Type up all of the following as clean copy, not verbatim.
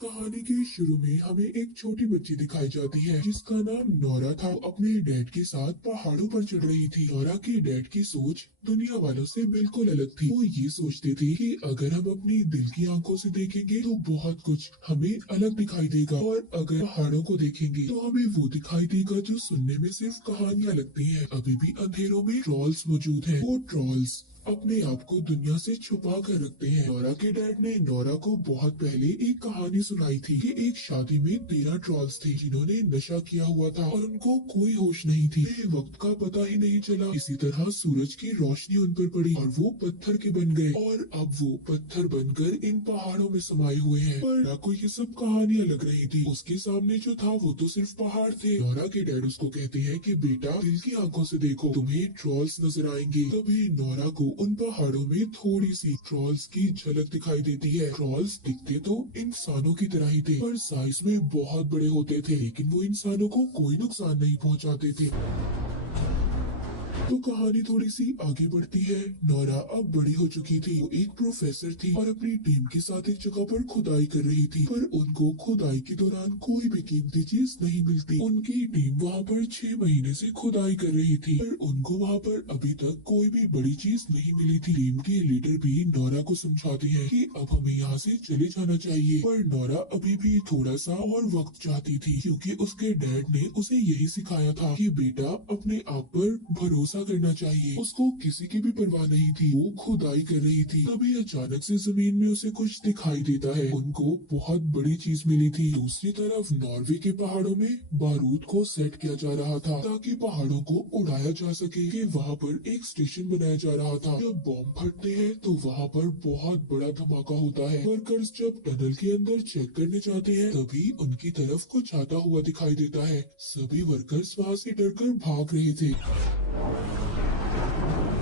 कहानी के शुरू में हमें एक छोटी बच्ची दिखाई जाती है जिसका नाम नोरा था। वो अपने डैड के साथ पहाड़ों पर चढ़ रही थी। नोरा के डैड की सोच दुनिया वालों से बिल्कुल अलग थी। वो ये सोचते थे कि अगर हम अपनी दिल की आंखों से देखेंगे तो बहुत कुछ हमें अलग दिखाई देगा, और अगर पहाड़ों को देखेंगे तो हमें वो दिखाई देगा जो सुनने में सिर्फ कहानियां लगती हैं। अभी भी अंधेरों में ट्रॉल्स मौजूद हैं। वो ट्रॉल्स अपने आप को दुनिया से छुपा कर रखते हैं। नोरा के डैड ने नोरा को बहुत पहले एक कहानी सुनाई थी कि एक शादी में 13 ट्रॉल्स थे जिन्होंने नशा किया हुआ था और उनको कोई होश नहीं थी। वक्त का पता ही नहीं चला। इसी तरह सूरज की रोशनी उन पर पड़ी और वो पत्थर के बन गए, और अब वो पत्थर बनकर इन पहाड़ों में समाये हुए हैं। पर नोरा को ये सब कहानियां लग रही थी। उसके सामने जो था वो तो सिर्फ पहाड़ थे। नोरा के डैड उसको कहते हैं कि बेटा, दिल की आंखों से देखो, तुम्हें ट्रॉल्स नजर आएंगे। तभी नोरा को उन पहाड़ों में थोड़ी सी ट्रॉल्स की झलक दिखाई देती है। ट्रॉल्स दिखते तो इंसानों की तरह ही थे, पर साइज में बहुत बड़े होते थे, लेकिन वो इंसानों को कोई नुकसान नहीं पहुंचाते थे। तो कहानी थोड़ी सी आगे बढ़ती है। नोरा अब बड़ी हो चुकी थी। वो एक प्रोफेसर थी और अपनी टीम के साथ एक जगह पर खुदाई कर रही थी, पर उनको खुदाई के दौरान कोई भी कीमती चीज नहीं मिलती। उनकी टीम वहाँ पर 6 महीने से खुदाई कर रही थी, पर उनको वहाँ पर अभी तक कोई भी बड़ी चीज नहीं मिली थी। टीम के लीडर भी नोरा को समझाते हैं कि अब हमें यहाँ से चले जाना चाहिए, पर नोरा अभी भी थोड़ा सा और वक्त चाहती थी, क्योंकि उसके डैड ने उसे यही सिखाया था कि बेटा, अपने आप पर भरोसा करना चाहिए। उसको किसी की भी परवाह नहीं थी। वो खुदाई कर रही थी, तभी अचानक से जमीन में उसे कुछ दिखाई देता है। उनको बहुत बड़ी चीज मिली थी। दूसरी तरफ नॉर्वे के पहाड़ों में बारूद को सेट किया जा रहा था ताकि पहाड़ों को उड़ाया जा सके। कि वहाँ पर एक स्टेशन बनाया जा रहा था। जब बॉम्ब फटते हैं तो वहाँ पर बहुत बड़ा धमाका होता है। वर्कर्स जब टनल के अंदर चेक करने जाते हैं तभी उनकी तरफ कुछ आता हुआ दिखाई देता है। सभी वर्कर्स वहाँ से डरकर भाग रहे थे।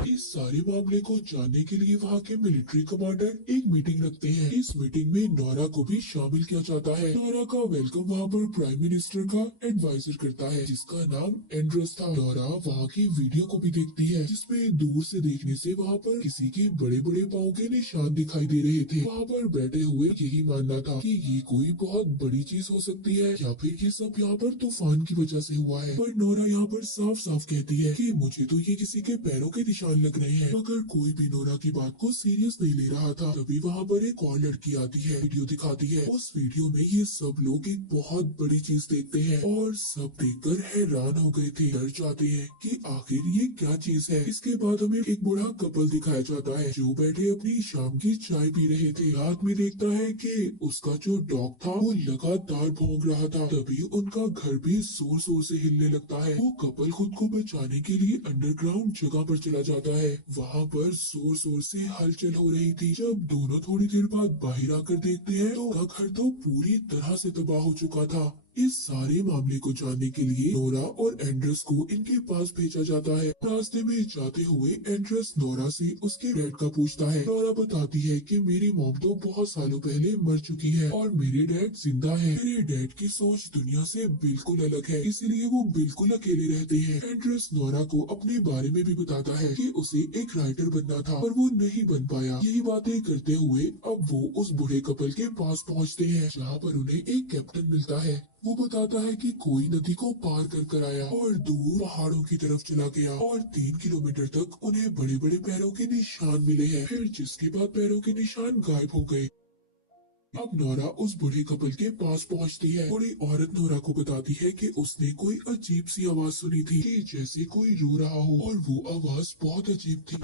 इस सारे मामले को जानने के लिए वहाँ के मिलिट्री कमांडर एक मीटिंग रखते हैं। इस मीटिंग में नोरा को भी शामिल किया जाता है। नोरा का वेलकम वहाँ पर प्राइम मिनिस्टर का एडवाइजर करता है जिसका नाम एंड्रस था। नोरा वहाँ की वीडियो को भी देखती है जिसमें दूर से देखने से वहाँ पर किसी के बड़े बड़े पाँव के निशान दिखाई दे रहे थे। वहाँ पर बैठे हुए यही मानना था कि ये कोई बहुत बड़ी चीज हो सकती है, या फिर ये सब यहाँ पर तूफान की वजह से हुआ है। पर नोरा यहाँ पर साफ साफ कहती है कि मुझे तो ये किसी के पैरों के निशान लग रहे हैं, मगर कोई भी नोरा की बात को सीरियस नहीं ले रहा था। तभी वहाँ पर एक और लड़की आती है, वीडियो दिखाती है। उस वीडियो में ये सब लोग एक बहुत बड़ी चीज देखते हैं और सब देखकर हैरान हो गए थे, डर जाते हैं कि आखिर ये क्या चीज है। इसके बाद हमें एक बूढ़ा कपल दिखाया जाता है जो बैठे अपनी शाम की चाय पी रहे थे। रात में देखता है कि उसका जो डॉग था वो लगातार भौंक रहा था। तभी उनका घर भी जोर जोर से हिलने लगता है। वो कपल खुद को बचाने के लिए अंडरग्राउंड जगह पर चला जाता है। वहाँ पर जोर जोर से हलचल हो रही थी। जब दोनों थोड़ी देर बाद बाहर आकर देखते हैं तो उनका घर तो पूरी तरह से तबाह हो चुका था। इस सारे मामले को जानने के लिए नोरा और एंड्रस को इनके पास भेजा जाता है। रास्ते में जाते हुए एंड्रस नोरा से उसके डैड का पूछता है। नोरा बताती है कि मेरी मॉम तो बहुत सालों पहले मर चुकी है और मेरे डैड जिंदा है। मेरे डैड की सोच दुनिया से बिल्कुल अलग है, इसीलिए वो बिल्कुल अकेले रहते हैं। एंड्रस नोरा को अपने बारे में भी बताता है कि उसे एक राइटर बनना था पर वो नहीं बन पाया। यही बातें करते हुए अब वो उस बूढ़े कपल के पास पहुँचते हैं जहाँ पर उन्हें एक कैप्टन मिलता है। वो बताता है कि कोई नदी को पार कर कर आया और दूर पहाड़ों की तरफ चला गया और 3 किलोमीटर तक उन्हें बड़े बड़े पैरों के निशान मिले हैं, फिर जिसके बाद पैरों के निशान गायब हो गए। अब नोरा उस बूढ़े कपल के पास पहुंचती है। बूढ़ी औरत नोरा को बताती है कि उसने कोई अजीब सी आवाज सुनी थी कि जैसे कोई रो रहा हो, और वो आवाज बहुत अजीब थी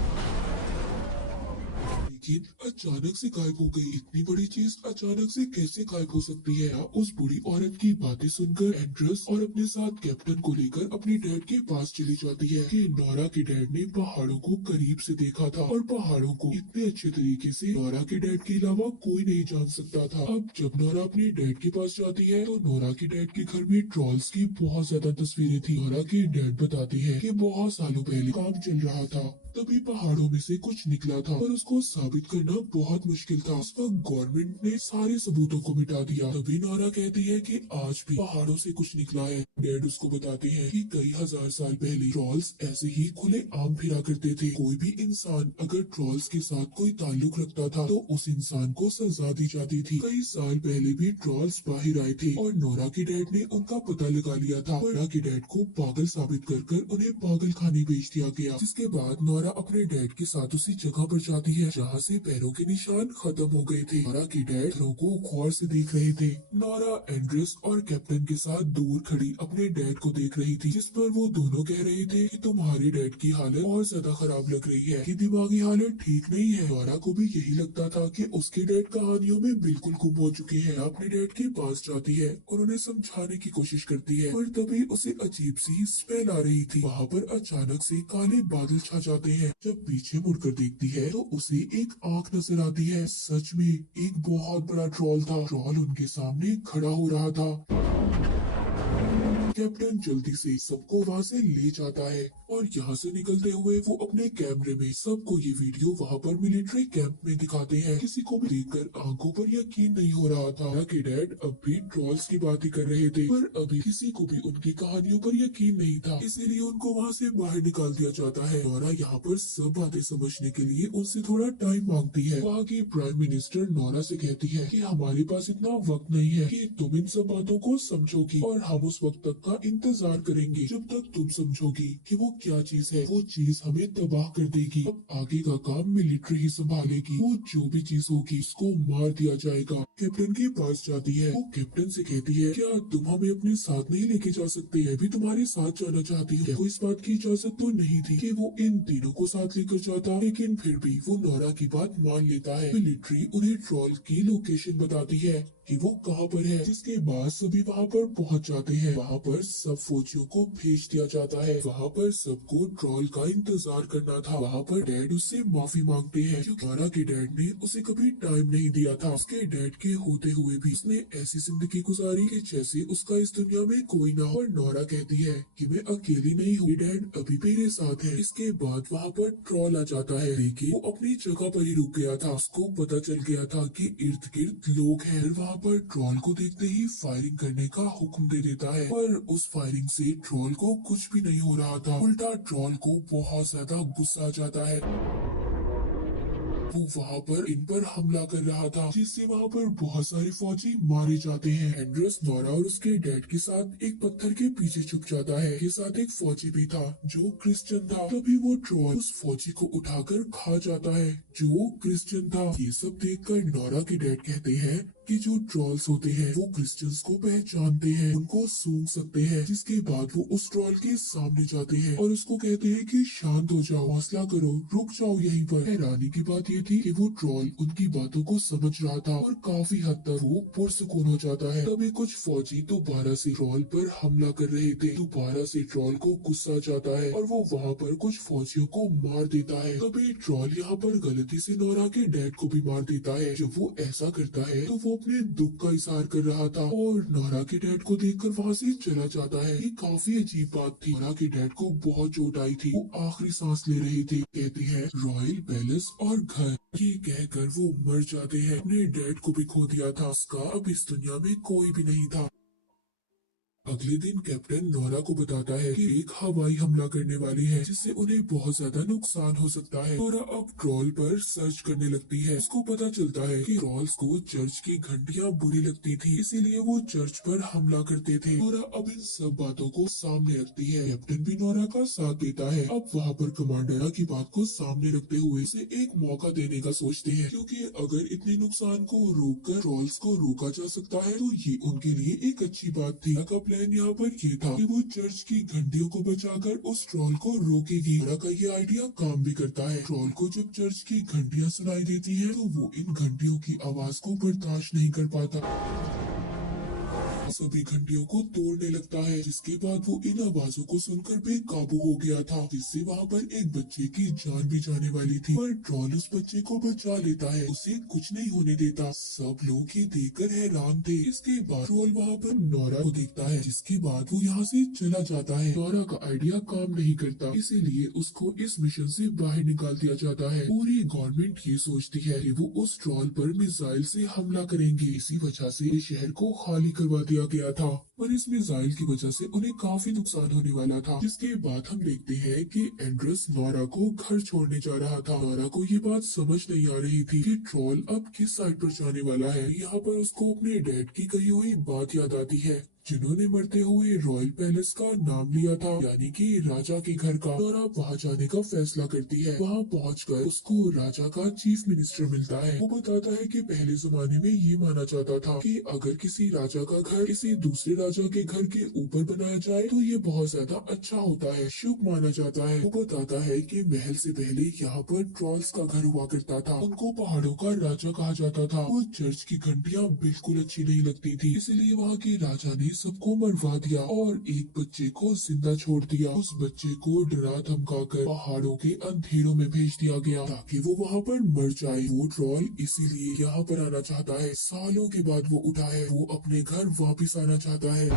लेकिन अचानक से गायब हो गई। इतनी बड़ी चीज अचानक से कैसे गायब हो सकती है। उस बूढ़ी औरत की बातें सुनकर एंड्रस और अपने साथ कैप्टन को लेकर अपने डैड के पास चली जाती है कि नोरा के डैड ने पहाड़ों को करीब से देखा था और पहाड़ों को इतने अच्छे तरीके से नोरा के डैड के अलावा कोई नहीं जान सकता था। अब जब नोरा अपने डैड के पास जाती है तो नोरा के डैड के घर में ट्रॉल्स की बहुत ज्यादा तस्वीरें थी। नोरा के डैड बताते हैं कि बहुत सालों पहले काम चल रहा था तभी पहाड़ों में से कुछ निकला था पर उसको साबित करना बहुत मुश्किल था। उस वक्त गवर्नमेंट ने सारे सबूतों को मिटा दिया। तभी नोरा कहती है कि आज भी पहाड़ों से कुछ निकला है। डैड उसको बताते हैं कि कई हजार साल पहले ट्रॉल्स ऐसे ही खुले आम फिरा करते थे। कोई भी इंसान अगर ट्रॉल्स के साथ कोई ताल्लुक रखता था तो उस इंसान को सजा दी जाती थी। कई साल पहले भी ट्रॉल्स बाहर आए थे और नोरा के डैड ने उनका पता लगा लिया था। नोरा के डैड को पागल साबित कर उन्हें पागल खाने भेज दिया गया। जिसके बाद नोरा अपने डैड के साथ उसी जगह पर जाती है जहाँ से पैरों के निशान खत्म हो गए थे। नोरा के डैड पत्थरों को गौर से देख रहे थे। नोरा एंड्रेस और कैप्टन के साथ दूर खड़ी अपने डैड को देख रही थी, जिस पर वो दोनों कह रहे थे कि तुम्हारे डैड की हालत और ज्यादा खराब लग रही है, कि दिमागी हालत ठीक नहीं है। नोरा को भी यही लगता था कि उसके डैड कहानियों में बिल्कुल गुम हो चुके हैं। अपने डैड के पास जाती है और उन्हें समझाने की कोशिश करती है, पर तभी उसे अजीब सी स्मेल आ रही थी। वहाँ पर अचानक से काले बादल छा जाते हैं। जब पीछे मुड़कर देखती है तो उसे एक आंख नजर आती है। सच में एक बहुत बड़ा ट्रॉल था। ट्रॉल उनके सामने खड़ा हो रहा था। कैप्टन जल्दी से सबको वहाँ से ले जाता है और यहाँ से निकलते हुए वो अपने कैमरे में सबको ये वीडियो वहाँ पर मिलिट्री कैंप में दिखाते हैं। किसी को भी देखकर आंखों पर यकीन नहीं हो रहा था। नोरा के डैड अब भी ट्रॉल्स की बात ही कर रहे थे, पर अभी किसी को भी उनकी कहानियों पर यकीन नहीं था, इसीलिए उनको वहाँ से बाहर निकाल दिया जाता है। नोरा यहाँ पर सब बातें समझने के लिए उनसे थोड़ा टाइम मांगती है। वहाँ की प्राइम मिनिस्टर नोरा से कहती है कि हमारे पास इतना वक्त नहीं है कि तुम इन सब बातों को समझोगी, और हम उस वक्त तक का इंतजार करेंगे जब तक तुम समझोगी कि वो क्या चीज है। वो चीज हमें तबाह कर देगी। अब आगे का काम मिलिट्री ही संभालेगी। वो जो भी चीज होगी उसको मार दिया जाएगा। कैप्टन के पास जाती है। वो कैप्टन से कहती है, क्या तुम हमें अपने साथ नहीं लेके जा सकते? मैं भी तुम्हारे साथ जाना चाहती हूँ। को इस बात की इजाजत तो नहीं थी कि वो इन तीनों को साथ लेकर जाता, लेकिन फिर भी वो नोरा की बात मान लेता है। मिलिट्री उन्हें ट्रॉल की लोकेशन बताती है कि वो कहाँ पर है, जिसके बाद सभी वहाँ पर पहुँच जाते हैं। वहाँ पर सब फौजियों को भेज दिया जाता है। वहाँ पर सबको ट्रॉल का इंतजार करना था। वहाँ पर डैड उससे माफी मांगते हैं क्योंकि नोरा के डैड ने उसे कभी टाइम नहीं दिया था। उसके डैड के होते हुए भी उसने ऐसी जिंदगी गुजारी कि जैसे उसका इस दुनिया में कोई ना हो। और नोरा कहती है कि मैं अकेली नहीं हूँ, डैड अभी मेरे साथ है। इसके बाद वहाँ पर ट्रॉल आ जाता है, लेकिन वो अपनी जगह पर ही रुक गया था। उसको पता चल गया था कि इर्द गिर्द लोग हैं। वहाँ पर ट्रॉल को देखते ही फायरिंग करने का हुक्म दे देता है, पर उस फायरिंग से ट्रॉल को कुछ भी नहीं हो रहा था। उल्टा ट्रॉल को बहुत ज्यादा गुस्सा आ जाता है। वो वहाँ पर इन पर हमला कर रहा था, जिससे वहाँ पर बहुत सारे फौजी मारे जाते हैं। एंड्रस नोरा और उसके डैड के साथ एक पत्थर के पीछे छुप जाता है। के साथ एक फौजी भी था जो क्रिश्चियन था। तभी वो ट्रॉल उस फौजी को उठाकर खा जाता है जो क्रिश्चियन था। ये सब देखकर नोरा के डैड कहते हैं कि जो ट्रॉल्स होते हैं वो क्रिश्चियंस को पहचानते हैं, उनको सूंघ सकते हैं। जिसके बाद वो उस ट्रॉल के सामने जाते हैं और उसको कहते हैं कि शांत हो जाओ, हौसला करो, रुक जाओ यहीं पर। हैरानी की बात ये थी कि वो ट्रॉल उनकी बातों को समझ रहा था और काफी हद तक वो पुरसुकून हो जाता है। तभी कुछ फौजी दोबारा से ट्रॉल पर हमला कर रहे थे। दोबारा से ट्रॉल को गुस्सा जाता है और वो वहाँ पर कुछ फौजियों को मार देता है। तभी ट्रॉल यहाँ पर गलती से नोरा के डैड को भी मार देता है। जब वो ऐसा करता है तो वो अपने दुख का इजहार कर रहा था और नोरा के डैड को देखकर वहाँ से चला जाता है। ये काफी अजीब बात थी। नोरा के डैड को बहुत चोट आई थी। वो आखिरी सांस ले रहे थे। कहते हैं रॉयल पैलेस और घर, ये कहकर वो मर जाते हैं। अपने डैड को भी खो दिया था। उसका अब इस दुनिया में कोई भी नहीं था। अगले दिन कैप्टन नोरा को बताता है कि एक हवाई हमला करने वाली है, जिससे उन्हें बहुत ज्यादा नुकसान हो सकता है। नोरा अब ट्रॉल पर सर्च करने लगती है। उसको पता चलता है कि ट्रॉल्स को चर्च की घंटियां बुरी लगती थी, इसीलिए वो चर्च पर हमला करते थे। नोरा अब इन सब बातों को सामने रखती है। कैप्टन भी नोरा का साथ देता है। अब वहाँ पर कमांडर की बात को सामने रखते हुए उसे एक मौका देने का सोचते हैं, क्योंकि अगर इतने नुकसान को रोककर ट्रॉल्स को रोका जा सकता है तो ये उनके लिए एक अच्छी बात थी। प्लान यहाँ पर ये था कि वो चर्च की घंटियों को बचाकर उस ट्रॉल को रोकेगी। नोरा का ये आइडिया काम भी करता है। ट्रॉल को जब चर्च की घंटियां सुनाई देती हैं तो वो इन घंटियों की आवाज को बर्दाश्त नहीं कर पाता सभी घंटियों को तोड़ने लगता है, जिसके बाद वो इन आवाजों को सुनकर बेकाबू हो गया था, जिससे वहाँ पर एक बच्चे की जान भी जाने वाली थी। पर ट्रॉल उस बच्चे को बचा लेता है, उसे कुछ नहीं होने देता। सब लोग ये देखकर हैरान थे। इसके बाद ट्रॉल वहाँ पर नोरा को देखता है, जिसके बाद वो यहाँ से चला जाता है। नोरा का आइडिया काम नहीं करता, इसीलिए उसको इस मिशन से बाहर निकाल दिया जाता है। पूरी गवर्नमेंट ये सोचती है कि वो उस ट्रॉल पर मिसाइल से हमला करेंगे। इसी वजह से इस शहर को खाली करवा दिया गया था, पर इस मिसाइल की वजह से उन्हें काफी नुकसान होने वाला था। जिसके बाद हम देखते हैं कि एंड्रस नोरा को घर छोड़ने जा रहा था। नोरा को ये बात समझ नहीं आ रही थी कि ट्रॉल अब किस साइड पर जाने वाला है। यहाँ पर उसको अपने डैड की कही हुई बात याद आती है, जिन्होंने मरते हुए रॉयल पैलेस का नाम लिया था, यानी कि राजा के घर का। नोरा वहाँ जाने का फैसला करती है। वहाँ पहुंचकर उसको राजा का चीफ मिनिस्टर मिलता है। वो बताता है कि पहले जमाने में ये माना जाता था कि अगर किसी राजा का घर किसी दूसरे राजा के घर के ऊपर बनाया जाए तो ये बहुत ज्यादा अच्छा होता है, शुभ माना जाता है। वो बताता है कि महल से पहले यहाँ पर ट्रॉल्स का घर हुआ करता था, उनको पहाड़ों का राजा कहा जाता था। वो चर्च की घंटियाँ बिल्कुल अच्छी नहीं लगती थी, इसलिए वहाँ के राजा ने सबको मरवा दिया और एक बच्चे को जिंदा छोड़ दिया। उस बच्चे को डरा धमकाकर पहाड़ों के अंधेरों में भेज दिया गया ताकि वो वहाँ पर मर जाए। वो ट्रॉल इसीलिए यहाँ पर आना चाहता है। सालों के बाद वो उठा है, वो अपने घर वापिस आना चाहता है।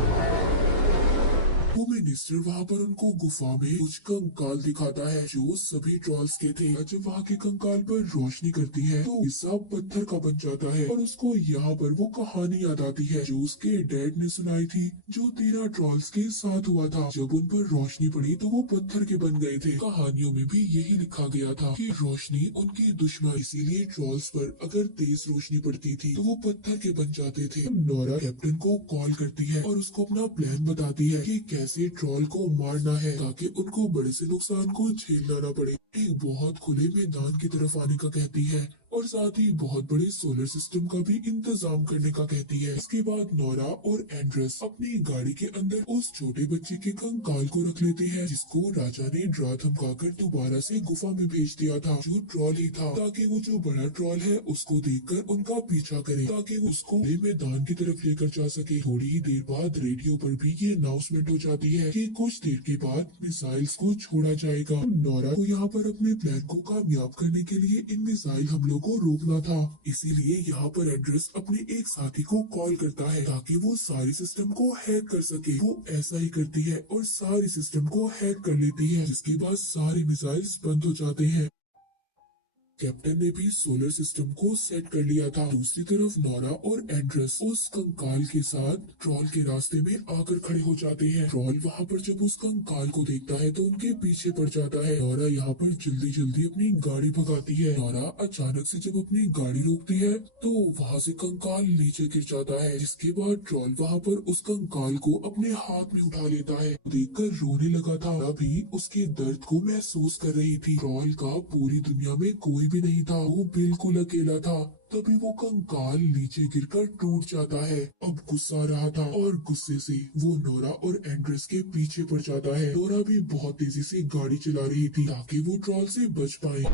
वो मिनिस्टर वहाँ पर उनको गुफा में कुछ कंकाल दिखाता है जो सभी ट्रॉल्स के थे। जब वहाँ के कंकाल पर रोशनी करती है तो हिस्सा पत्थर का बन जाता है और उसको यहाँ पर वो कहानी याद आती है जो उसके डैड ने सुनाई थी, जो 13 ट्रॉल्स के साथ हुआ था। जब उन पर रोशनी पड़ी तो वो पत्थर के बन गए थे। कहानियों में भी यही लिखा गया था कि रोशनी उनके दुश्मन, इसीलिए ट्रॉल्स पर अगर तेज रोशनी पड़ती थी तो वो पत्थर के बन जाते थे। नोरा कैप्टन को कॉल करती है और उसको अपना प्लान बताती है कि कैसे ट्रॉल को मारना है ताकि उनको बड़े से नुकसान को झेलना न पड़े। एक बहुत खुले मैदान की तरफ आने का कहती है और साथ ही बहुत बड़े सोलर सिस्टम का भी इंतजाम करने का कहती है। इसके बाद नोरा और एंड्रस अपनी गाड़ी के अंदर उस छोटे बच्चे के कंकाल को रख लेते हैं, जिसको राजा ने डरा धमकाकर दोबारा से गुफा में भेज दिया था, जो ट्रॉल ही था, ताकि वो जो बड़ा ट्रॉल है उसको देखकर उनका पीछा करे ताकि वो उसको मैदान की तरफ लेकर जा सके। थोड़ी ही देर बाद रेडियो पर भी ये अनाउंसमेंट हो जाती है कि कुछ देर के बाद मिसाइल्स को छोड़ा जाएगा। नोरा को यहाँ पर अपने प्लान को कामयाब करने के लिए इन मिसाइल हमलों को रोकना था, इसीलिए यहाँ पर एड्रेस अपने एक साथी को कॉल करता है ताकि वो सारे सिस्टम को हैक कर सके। वो ऐसा ही करती है और सारे सिस्टम को हैक कर लेती है, जिसके बाद सारे मिसाइल्स बंद हो जाते हैं। कैप्टन ने भी सोलर सिस्टम को सेट कर लिया था। दूसरी तरफ नोरा और एंड्रस उस कंकाल के साथ ट्रॉल के रास्ते में आकर खड़े हो जाते हैं। ट्रॉल वहाँ पर जब उस कंकाल को देखता है तो उनके पीछे पड़ जाता है। नोरा यहाँ पर जल्दी जल्दी अपनी गाड़ी भगाती है। नोरा अचानक से जब अपनी गाड़ी रोकती है तो वहाँ से कंकाल नीचे गिर जाता है, जिसके बाद ट्रॉल वहाँ पर उस कंकाल को अपने हाथ में उठा लेता है। देखकर रोने लगा था, अभी उसके दर्द को महसूस कर रही थी। ट्रॉल का पूरी दुनिया में कोई भी नहीं था, वो बिल्कुल अकेला था। तभी वो कंकाल नीचे गिरकर टूट जाता है। अब गुस्सा आ रहा था और गुस्से से वो नोरा और एंड्रेस के पीछे पड़ जाता है। नोरा भी बहुत तेजी से गाड़ी चला रही थी ताकि वो ट्रॉल से बच पाए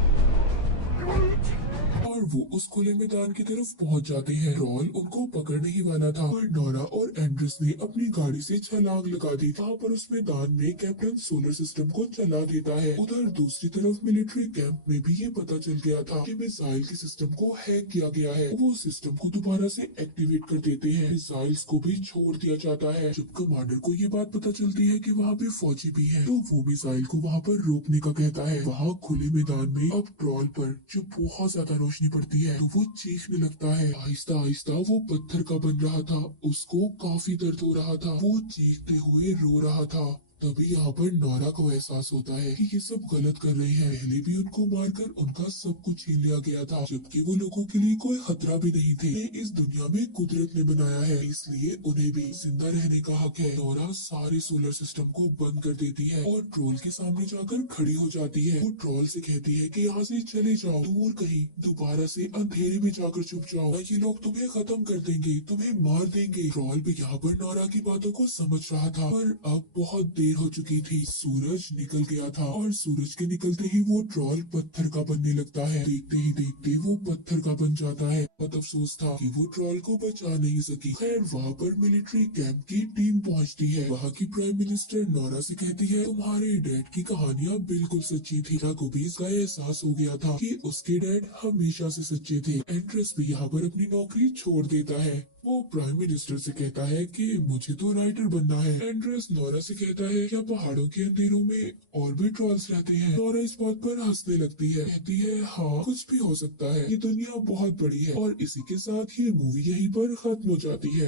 और वो उस खुले मैदान की तरफ पहुंच जाते हैं। ट्रॉल उनको पकड़ने ही वाला था पर नोरा और एंड्रस ने अपनी गाड़ी से छलांग लगा दी। वहाँ पर उस मैदान में कैप्टन सोलर सिस्टम को चला देता है। उधर दूसरी तरफ मिलिट्री कैंप में भी ये पता चल गया था कि मिसाइल के सिस्टम को हैक किया गया है। वो सिस्टम को दोबारा से एक्टिवेट कर देते हैं। मिसाइल्स को भी छोड़ दिया जाता है। जब कमांडर को ये बात पता चलती है कि वहाँ पे फौजी भी है तो वो मिसाइल को वहाँ पर रोकने का कहता है। वहाँ खुले मैदान में अब ट्रॉल पर जो बहुत ज्यादा रोशनी पड़ती है तो वो चीखने लगता है। आहिस्ता आहिस्ता वो पत्थर का बन रहा था, उसको काफी दर्द हो रहा था, वो चीखते हुए रो रहा था। तभी यहाँ पर नोरा को एहसास होता है कि ये सब गलत कर रहे हैं। पहले भी उनको मारकर उनका सब कुछ छीन लिया गया था, जबकि वो लोगों के लिए कोई खतरा भी नहीं थे। इस दुनिया में कुदरत ने बनाया है, इसलिए उन्हें भी जिंदा रहने का हक है। नोरा सारे सोलर सिस्टम को बंद कर देती है और ट्रोल के सामने जाकर खड़ी हो जाती है। वो ट्रोल से कहती है कि यहाँ से चले जाओ, दूर कहीं, दोबारा से अंधेरे में जाकर छुप जाओ, ये लोग तुम्हें खत्म कर देंगे, तुम्हें मार देंगे। ट्रोल भी यहाँ पर नोरा की बातों को समझ रहा था, पर अब बहुत देर देर हो चुकी थी। सूरज निकल गया था और सूरज के निकलते ही वो ट्रॉल पत्थर का बनने लगता है। देखते ही देखते वो पत्थर का बन जाता है। बहुत अफसोस था कि वो ट्रॉल को बचा नहीं सकी। खैर वहाँ पर मिलिट्री कैंप की टीम पहुँचती है। वहाँ की प्राइम मिनिस्टर नोरा से कहती है, तुम्हारे डैड की कहानियाँ बिल्कुल सच्ची थी। नोरा को भी इसका एहसास हो गया था कि उसके डैड हमेशा से सच्चे थे। एंड्रेस भी यहाँ पर अपनी नौकरी छोड़ देता है। वो प्राइम मिनिस्टर से कहता है कि मुझे तो राइटर बनना है। एंड्रेस नोरा से कहता है, क्या पहाड़ों के अंधेरों में और भी ट्रॉल्स रहते हैं? नोरा इस बात पर हंसने लगती है, कहती है हाँ कुछ भी हो सकता है, ये दुनिया बहुत बड़ी है। और इसी के साथ ये मूवी यहीं पर खत्म हो जाती है।